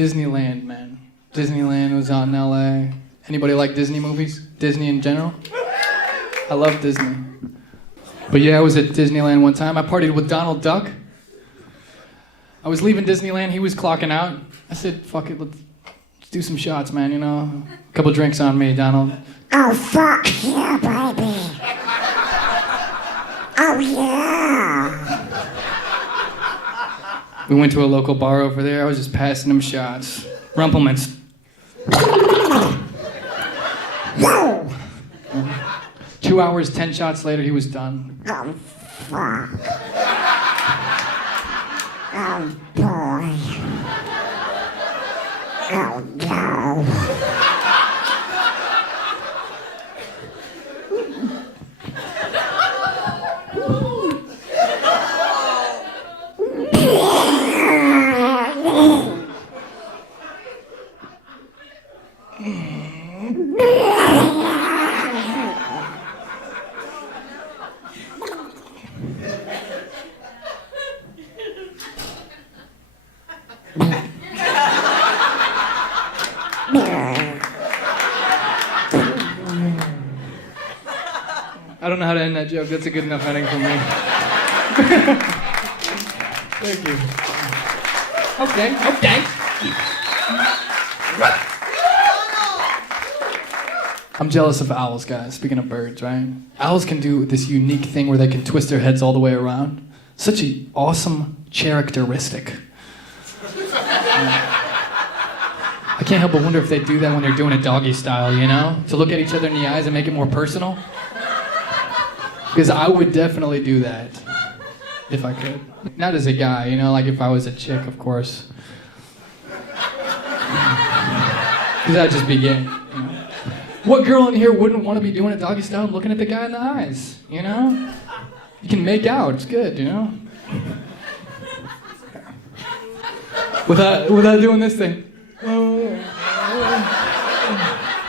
Disneyland, man. Disneyland was out in LA. Anybody like Disney movies? Disney in general? I love Disney. But yeah, I was at Disneyland one time. I partied with Donald Duck. I was leaving Disneyland, he was clocking out. I said, fuck it, let's do some shots, man, you know? A couple drinks on me, Donald. Oh, fuck yeah, baby. Oh, yeah. We went to a local bar over there. I was just passing him shots. Rumplemans. Whoa. 2 hours, 10 shots later, he was done. Oh, fuck. Oh, boy. Oh, no. I don't know how to end that joke. That's a good enough ending for me. Thank you. Okay. I'm jealous of owls, guys. Speaking of birds, right? Owls can do this unique thing where they can twist their heads all the way around. Such an awesome characteristic. I can't help but wonder if they do that when they're doing a doggy style, you know? To look at each other in the eyes and make it more personal. Because I would definitely do that if I could. Not as a guy, you know, like if I was a chick, of course. Because I'd just be gay. You know? What girl in here wouldn't want to be doing a doggy style and looking at the guy in the eyes, you know? You can make out, it's good, you know? Without doing this thing.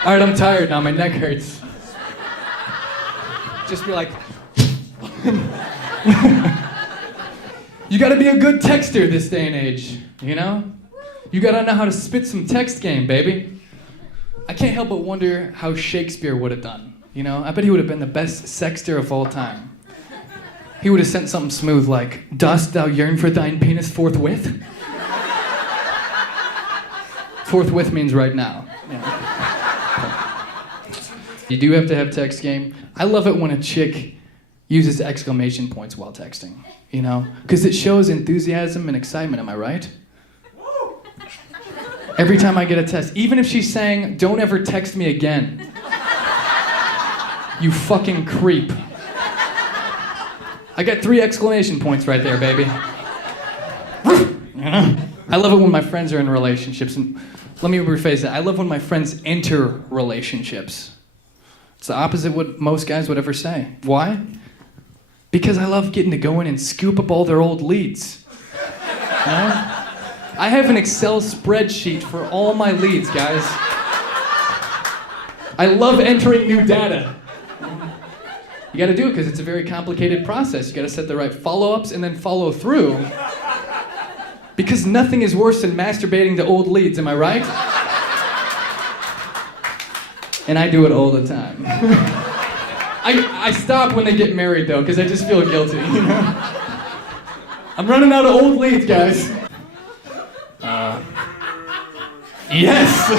Alright, I'm tired now, my neck hurts. Just be like... You gotta be a good texter this day and age, you know? You gotta know how to spit some text game, baby. I can't help but wonder how Shakespeare would have done, you know? I bet he would have been the best sexter of all time. He would have sent something smooth like, "Dost thou yearn for thine penis forthwith?" Forthwith means right now. Yeah. You do have to have text game. I love it when a chick uses exclamation points while texting, you know? Because it shows enthusiasm and excitement, am I right? Every time I get a text, even if she's saying, "Don't ever text me again." You fucking creep. I got 3 exclamation points right there, baby. You know? I love it when my friends are in relationships, and let me rephrase that. I love when my friends enter relationships. It's the opposite of what most guys would ever say. Why? Because I love getting to go in and scoop up all their old leads. You know? I have an Excel spreadsheet for all my leads, guys. I love entering new data. You gotta do it because it's a very complicated process. You gotta set the right follow-ups and then follow through. Because nothing is worse than masturbating to old leads, am I right? And I do it all the time. I stop when they get married though, because I just feel guilty, you know? I'm running out of old leads, guys. Yes!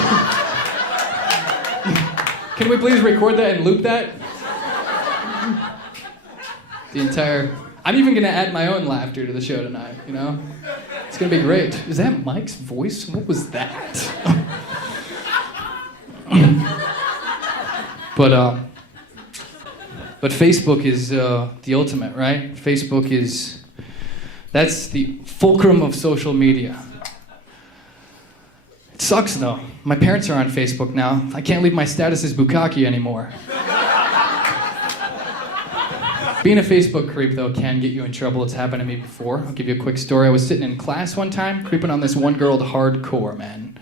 Can we please record that and loop that? The entire... I'm even gonna add my own laughter to the show tonight, you know? It's gonna be great. Is that Mike's voice? What was that? But Facebook is the ultimate, right? Facebook is... That's the fulcrum of social media. It sucks though. My parents are on Facebook now. I can't leave my status as Bukkake anymore. Being a Facebook creep, though, can get you in trouble. It's happened to me before. I'll give you a quick story. I was sitting in class one time, creeping on this one girl hardcore, man.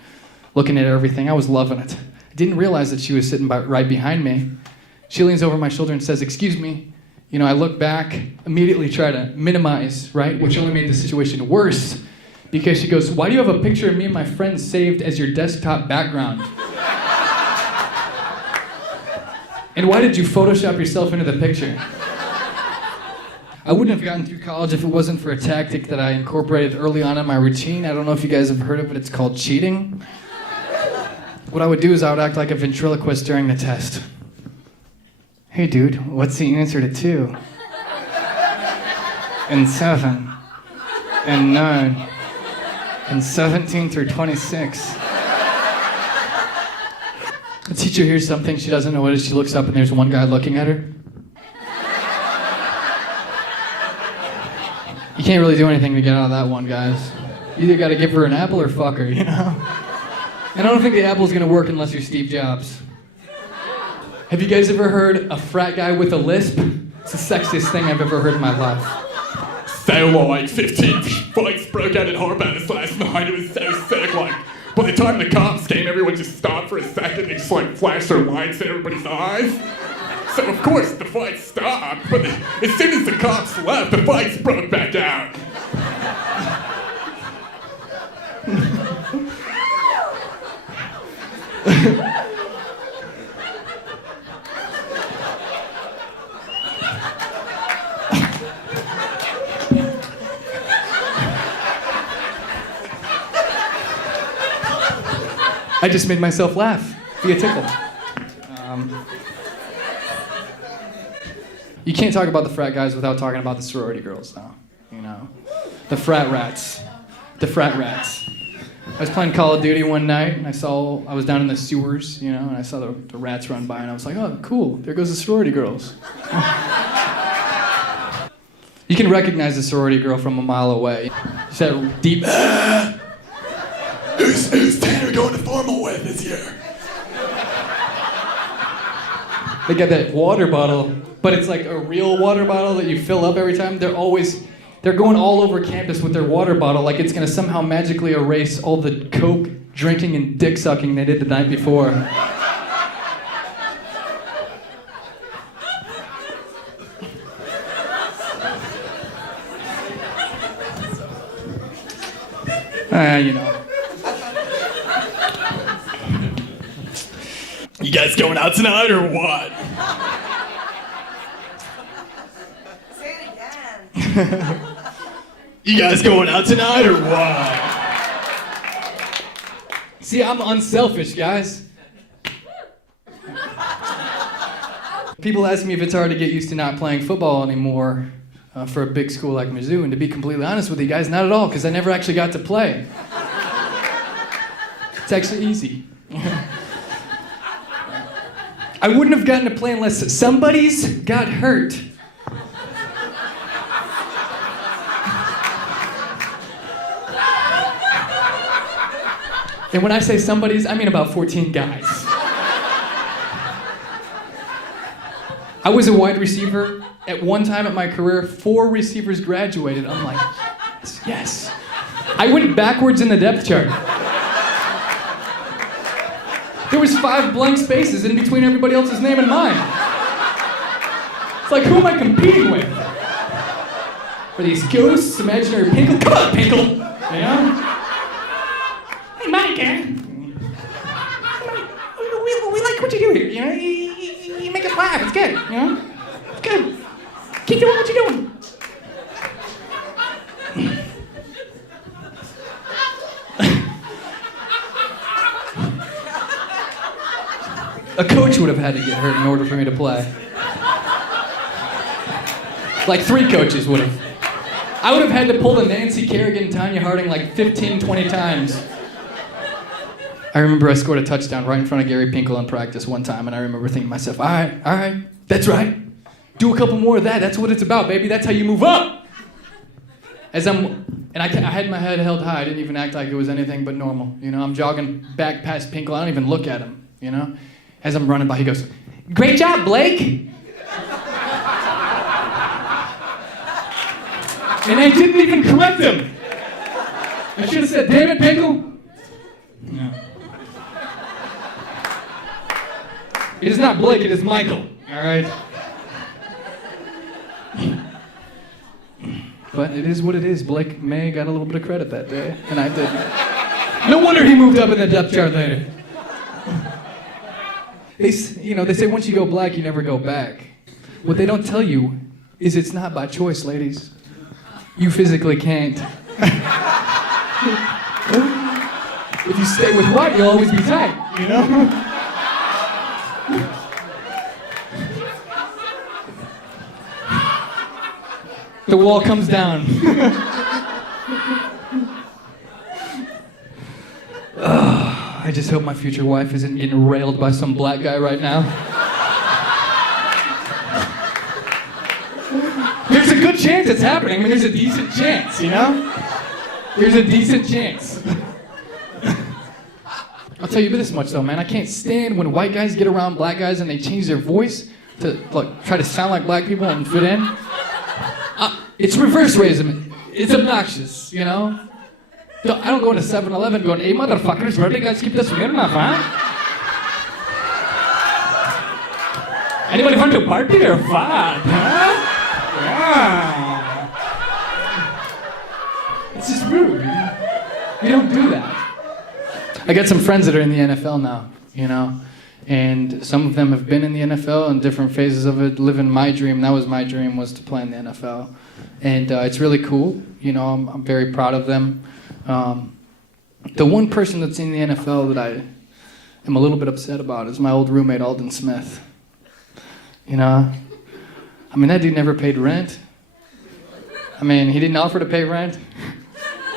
Looking at everything. I was loving it. I didn't realize that she was sitting right behind me. She leans over my shoulder and says, "Excuse me." You know, I look back, immediately try to minimize, right? Which only made the situation worse, Because she goes, why do you have a picture of me and my friends saved as your desktop background? And why did you Photoshop yourself into the picture? I wouldn't have gotten through college if it wasn't for a tactic that I incorporated early on in my routine. I don't know if you guys have heard of it. It's called cheating. What I would do is I would act like a ventriloquist during the test. Hey dude, what's the answer to 2? And 7. And 9. And 17 through 26. The teacher hears something she doesn't know what it is. She looks up and there's one guy looking at her. You can't really do anything to get out of that one, guys. You either gotta give her an apple or fuck her, you know? And I don't think the apple's gonna work unless you're Steve Jobs. Have you guys ever heard a frat guy with a lisp? It's the sexiest thing I've ever heard in my life. So like 15 fights broke out at Harbass last night. It was so sick. Like by the time the cops came, everyone just stopped for a second. They just like flashed their lights in everybody's eyes. So of course the fight stopped, but as soon as the cops left, the fights broke back out. I just made myself laugh via tickle. You can't talk about the frat guys without talking about the sorority girls, though. You know, the frat rats. The frat rats. I was playing Call of Duty one night, and I was down in the sewers, you know, and I saw the rats run by, and I was like, oh, cool, there goes the sorority girls. You can recognize the sorority girl from a mile away. She's that deep, Who's Tanner going to formal with this year? they got that water bottle, but it's like a real water bottle that you fill up every time. They're going all over campus with their water bottle like it's gonna somehow magically erase all the coke, drinking, and dick sucking they did the night before. You know. You guys going out tonight or what? Say it again. You guys going out tonight or what? See, I'm unselfish, guys. People ask me if it's hard to get used to not playing football anymore for a big school like Mizzou, and to be completely honest with you guys, not at all, because I never actually got to play. It's actually easy. I wouldn't have gotten to play unless somebody's got hurt. And when I say somebody's, I mean about 14 guys. I was a wide receiver. At one time in my career, 4 receivers graduated. I'm like, yes. I went backwards in the depth chart. There was 5 blank spaces in between everybody else's name and mine. It's like, who am I competing with? Are these ghosts, imaginary Pinkle? Come on, Pinkle! You know? Hey, Mike, we like what you do here. You know, you make us laugh. It's good. You know, it's good. Keep doing what you're doing. A coach would have had to get hurt in order for me to play. Like 3 coaches would have. I would have had to pull the Nancy Kerrigan, Tanya Harding like 15, 20 times. I remember I scored a touchdown right in front of Gary Pinkle in practice one time, and I remember thinking to myself, all right, that's right. Do a couple more of that. That's what it's about, baby. That's how you move up. I had my head held high. I didn't even act like it was anything but normal. You know, I'm jogging back past Pinkle. I don't even look at him, you know. As I'm running by, he goes, great job, Blake. And I didn't even correct him. I should have said, damn it, Pinkle. No. It is not Blake, it is Michael, all right? But it is what it is. Blake May got a little bit of credit that day, and I didn't. No wonder he moved up in the depth chart later. They say once you go black, you never go back. What they don't tell you is it's not by choice, ladies. You physically can't. If you stay with white, you'll always be tight, you know? The wall comes down. I just hope my future wife isn't getting railed by some black guy right now. There's a good chance it's happening. I mean, there's a decent chance, you know? There's a decent chance. I'll tell you this much though, man. I can't stand when white guys get around black guys and they change their voice to try to sound like black people and fit in. It's reverse racism. It's obnoxious, you know? I don't go into 7-Eleven going, hey motherfuckers, where do you guys keep this weird enough, huh? Anybody want to party or what, huh? Yeah. It's just rude. We don't do that. I got some friends that are in the NFL now, you know, and some of them have been in the NFL in different phases of it, living my dream. That was my dream, was to play in the NFL. And it's really cool, you know, I'm very proud of them. The one person that's in the NFL that I am a little bit upset about is my old roommate, Alden Smith. You know, I mean, that dude never paid rent. I mean, he didn't offer to pay rent.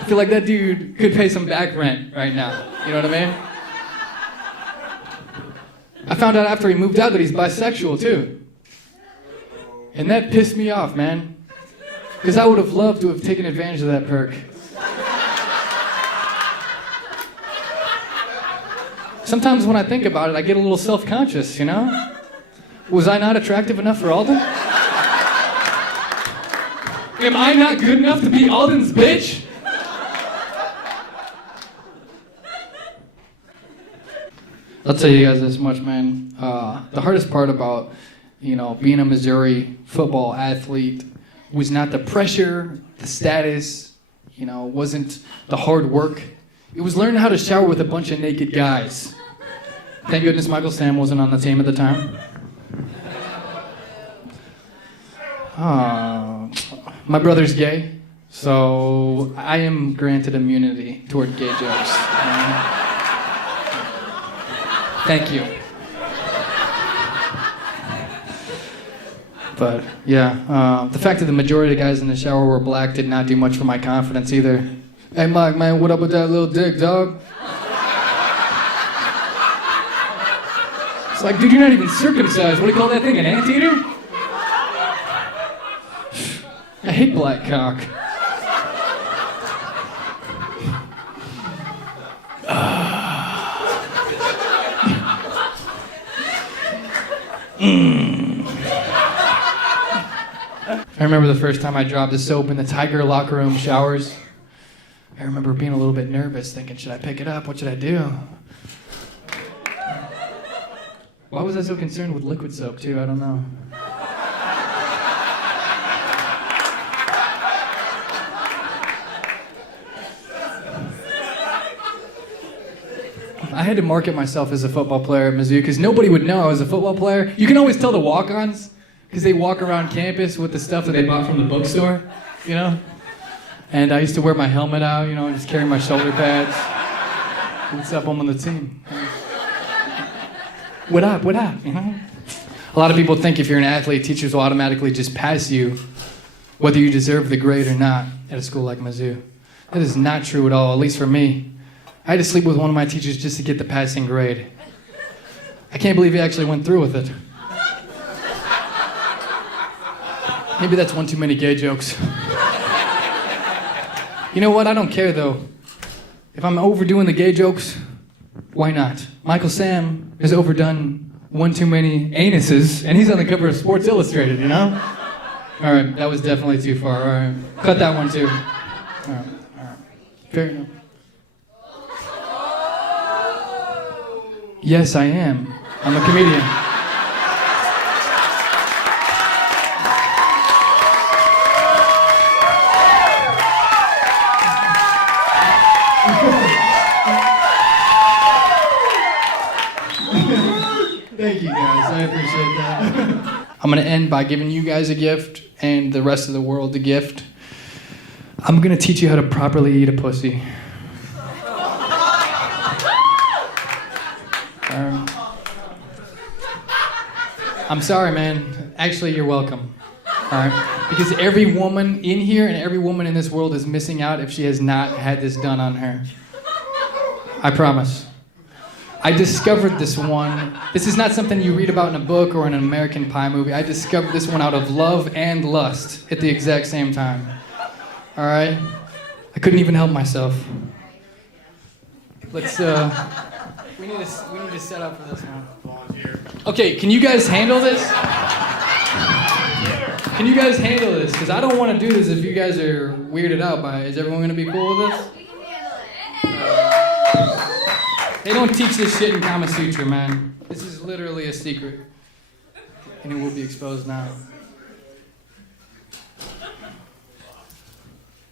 I feel like that dude could pay some back rent right now. You know what I mean? I found out after he moved out that he's bisexual too. And that pissed me off, man. Because I would have loved to have taken advantage of that perk. Sometimes when I think about it, I get a little self-conscious, you know? Was I not attractive enough for Alden? Am I not good enough to be Alden's bitch? I'll tell you guys this much, man. The hardest part about, you know, being a Missouri football athlete was not the pressure, the status, you know, wasn't the hard work. It was learning how to shower with a bunch of naked guys. Thank goodness Michael Sam wasn't on the team at the time. My brother's gay, so I am granted immunity toward gay jokes. Thank you. But yeah, the fact that the majority of the guys in the shower were black did not do much for my confidence either. Hey Mike, man, what up with that little dick, dog? It's like, dude, you're not even circumcised. What do you call that thing, an anteater? I hate black cock. I remember the first time I dropped the soap in the Tiger locker room showers. I remember being a little bit nervous, thinking, should I pick it up? What should I do? Why was I so concerned with liquid soap, too? I don't know. I had to market myself as a football player at Mizzou because nobody would know I was a football player. You can always tell the walk-ons because they walk around campus with the stuff that they bought from the bookstore, you know? And I used to wear my helmet out, you know, and just carry my shoulder pads. What's up, I'm on the team. What up, you know? A lot of people think if you're an athlete, teachers will automatically just pass you whether you deserve the grade or not at a school like Mizzou. That is not true at all, at least for me. I had to sleep with one of my teachers just to get the passing grade. I can't believe he actually went through with it. Maybe that's one too many gay jokes. You know what? I don't care, though. If I'm overdoing the gay jokes, why not? Michael Sam has overdone one too many anuses, and he's on the cover of Sports Illustrated, you know? All right, that was definitely too far. All right, cut that one, too. All right. Fair enough. Yes, I am. I'm a comedian. Thank you guys. I appreciate that. I'm going to end by giving you guys a gift and the rest of the world a gift. I'm going to teach you how to properly eat a pussy. I'm sorry, man. Actually, you're welcome. All right? Because every woman in here and every woman in this world is missing out if she has not had this done on her. I promise. I discovered this one. This is not something you read about in a book or in an American Pie movie. I discovered this one out of love and lust at the exact same time. All right? I couldn't even help myself. Let's, we need to set up for this one. Okay, can you guys handle this? Can you guys handle this? Because I don't want to do this if you guys are weirded out by it. Is everyone going to be cool with this? We can handle it. They don't teach this shit in Kama Sutra, man. This is literally a secret. And it will be exposed now.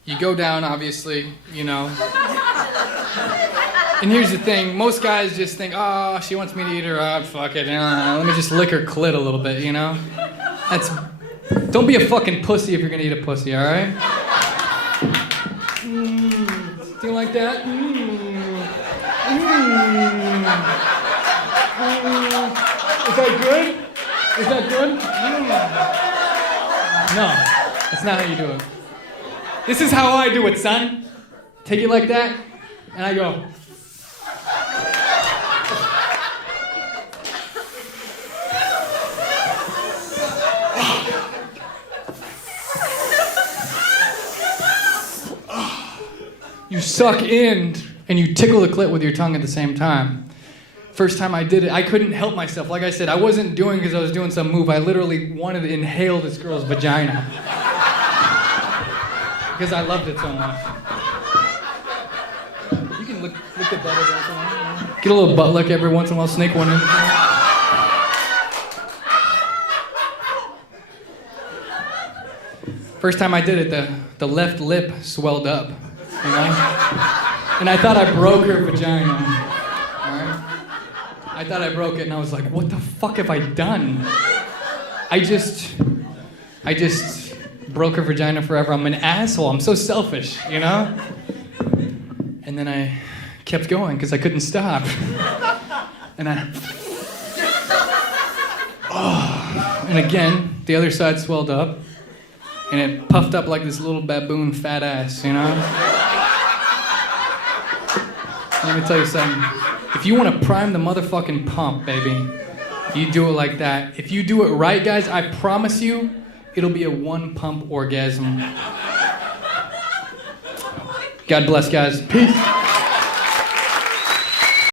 You go down, obviously, you know. And here's the thing. Most guys just think, oh, she wants me to eat her out. Fuck it. Let me just lick her clit a little bit, you know? Don't be a fucking pussy if you're going to eat a pussy, all right? Do you like that? Is that good? Is that good? No, that's not how you do it. This is how I do it, son. Take it like that, and I go. You suck in and you tickle the clit with your tongue at the same time. First time I did it, I couldn't help myself. Like I said, I wasn't doing it because I was doing some move. I literally wanted to inhale this girl's vagina. Because I loved it so much. You can lick the butt every once in a while. Get a little butt lick every once in a while, sneak one in. First time I did it, the left lip swelled up. You know? And I thought I broke her vagina. Alright? I thought I broke it and I was like, what the fuck have I done? I just broke her vagina forever. I'm an asshole. I'm so selfish, you know? And then I kept going because I couldn't stop. And and again, the other side swelled up. And it puffed up like this little baboon fat ass, you know? Let me tell you something. If you want to prime the motherfucking pump, baby, you do it like that. If you do it right, guys, I promise you, it'll be a one-pump orgasm. God bless, guys. Peace.